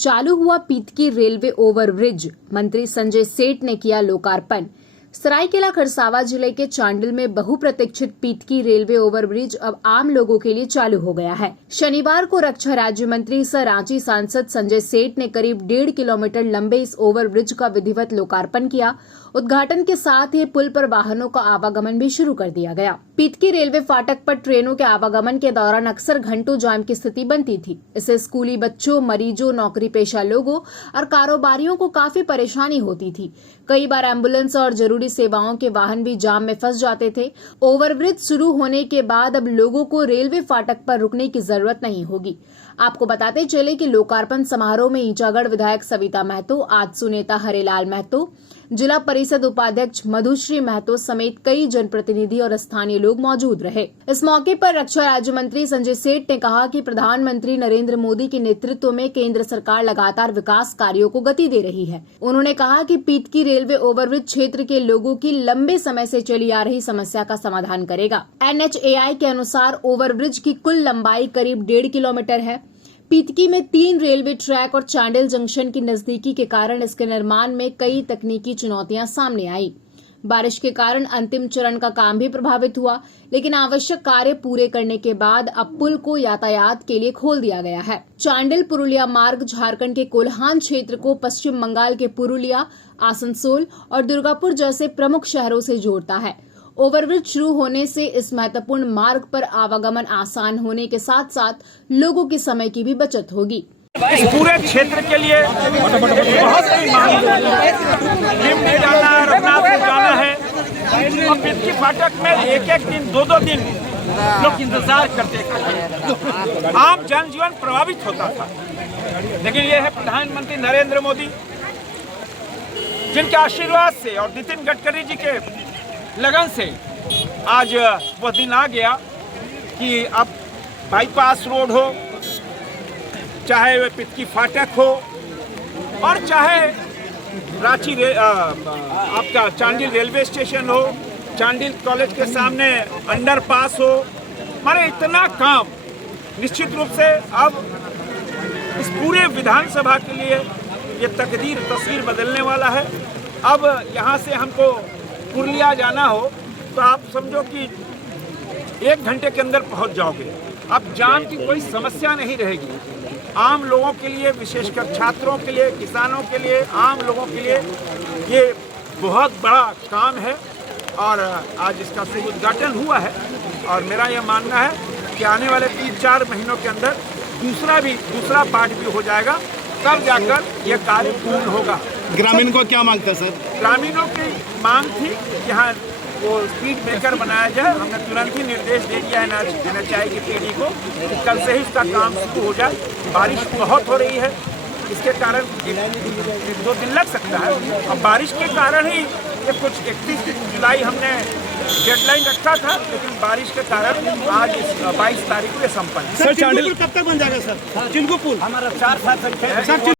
चालू हुआ पीतकी railway overbridge, मंत्री संजय सेठ ने किया लोकार्पण। सरायकेला खरसावां जिले के चांडिल में बहुप्रतीक्षित पीतकी रेलवे ओवरब्रिज अब आम लोगों के लिए चालू हो गया है। शनिवार को रक्षा राज्य मंत्री सह रांची सांसद संजय सेठ ने करीब 1.5 किलोमीटर लंबे इस ओवरब्रिज का विधिवत लोकार्पण किया। उद्घाटन के साथ ही पुल पर वाहनों का आवागमन भी शुरू कर दिया गया। पीतकी रेलवे फाटक पर ट्रेनों के आवागमन के दौरान अक्सर घंटों जाम की स्थिति बनती थी। इससे स्कूली बच्चों, मरीजों, नौकरी पेशा लोगों और कारोबारियों को काफी परेशानी होती थी। कई बार एम्बुलेंस और जरूरी सेवाओं के वाहन भी जाम में फंस जाते थे। ओवरब्रिज शुरू होने के बाद अब लोगों को रेलवे फाटक पर रुकने की जरूरत नहीं होगी। आपको बताते चले कि लोकार्पण समारोह में ईचागढ़ विधायक सविता महतो, आजसू नेता हरेलाल महतो, जिला परिषद उपाध्यक्ष मधुश्री महतो समेत कई जनप्रतिनिधि और स्थानीय लोग मौजूद रहे। इस मौके पर रक्षा राज्य मंत्री संजय सेठ ने कहा कि प्रधानमंत्री नरेंद्र मोदी के नेतृत्व में केंद्र सरकार लगातार विकास कार्यों को गति दे रही है। उन्होंने कहा कि पीतकी रेलवे ओवरब्रिज क्षेत्र के लोगों की लंबे समय से चली आ रही समस्या का समाधान करेगा। NHAI के अनुसार ओवरब्रिज की कुल लंबाई करीब 1.5 किलोमीटर है। पीतकी में 3 रेलवे ट्रैक और चांडिल जंक्शन की नजदीकी के कारण इसके निर्माण में कई तकनीकी चुनौतियां सामने आई। बारिश के कारण अंतिम चरण का काम भी प्रभावित हुआ, लेकिन आवश्यक कार्य पूरे करने के बाद अब पुल को यातायात के लिए खोल दिया गया है। चांडिल पुरुलिया मार्ग झारखंड के कोल्हान क्षेत्र को पश्चिम बंगाल के पुरुलिया, आसनसोल और दुर्गापुर जैसे प्रमुख शहरों से जोड़ता है। ओवरब्रिज शुरू होने से इस महत्वपूर्ण मार्ग पर आवागमन आसान होने के साथ साथ लोगों के समय की भी बचत होगी। इस पूरे क्षेत्र के लिए बहुत बड़ी मांग है। लिमडी जाना है, रघुनाथपुर जाना है और पीतकी फाटक में एक दिन, 2 दिन लोग इंतजार करते। आम जनजीवन प्रभावित होता था, लेकिन ये है प्रधानमंत्री नरेंद्र मोदी, जिनके आशीर्वाद से और नितिन गडकरी जी के लगन से आज वह दिन आ गया कि अब बाईपास रोड हो, चाहे वह पीतकी फाटक हो और चाहे रांची आपका चांडिल रेलवे स्टेशन हो, चांडिल कॉलेज के सामने अंडरपास हो, माने इतना काम निश्चित रूप से अब इस पूरे विधानसभा के लिए ये तस्वीर बदलने वाला है। अब यहाँ से हमको पुरुलिया जाना हो तो आप समझो कि 1 घंटे के अंदर पहुंच जाओगे। अब जाम की कोई समस्या नहीं रहेगी। आम लोगों के लिए, विशेषकर छात्रों के लिए, किसानों के लिए, आम लोगों के लिए ये बहुत बड़ा काम है और आज इसका शुभ उद्घाटन हुआ है। और मेरा यह मानना है कि आने वाले 3-4 महीनों के अंदर दूसरा पार्ट भी हो जाएगा, तब जाकर यह कार्य पूर्ण होगा। ग्रामीण को क्या मांगता सर? ग्रामीणों की मांग थी यहाँ वो स्पीड ब्रेकर बनाया जाए। हमने तुरंत ही निर्देश दे दिया है NHAI की PD को कि कल से ही इसका काम शुरू हो जाए। बारिश बहुत हो रही है, इसके कारण 1-2 दिन लग सकता है और बारिश के कारण ही ये कुछ 31 जुलाई हमने डेडलाइन रखा था, लेकिन बारिश के कारण आज 22 तारीख को ये संपन्न। सर, चांडिल कब तक बन जाएगा सर? चिल्को पुल हमारा 4 साल तक है।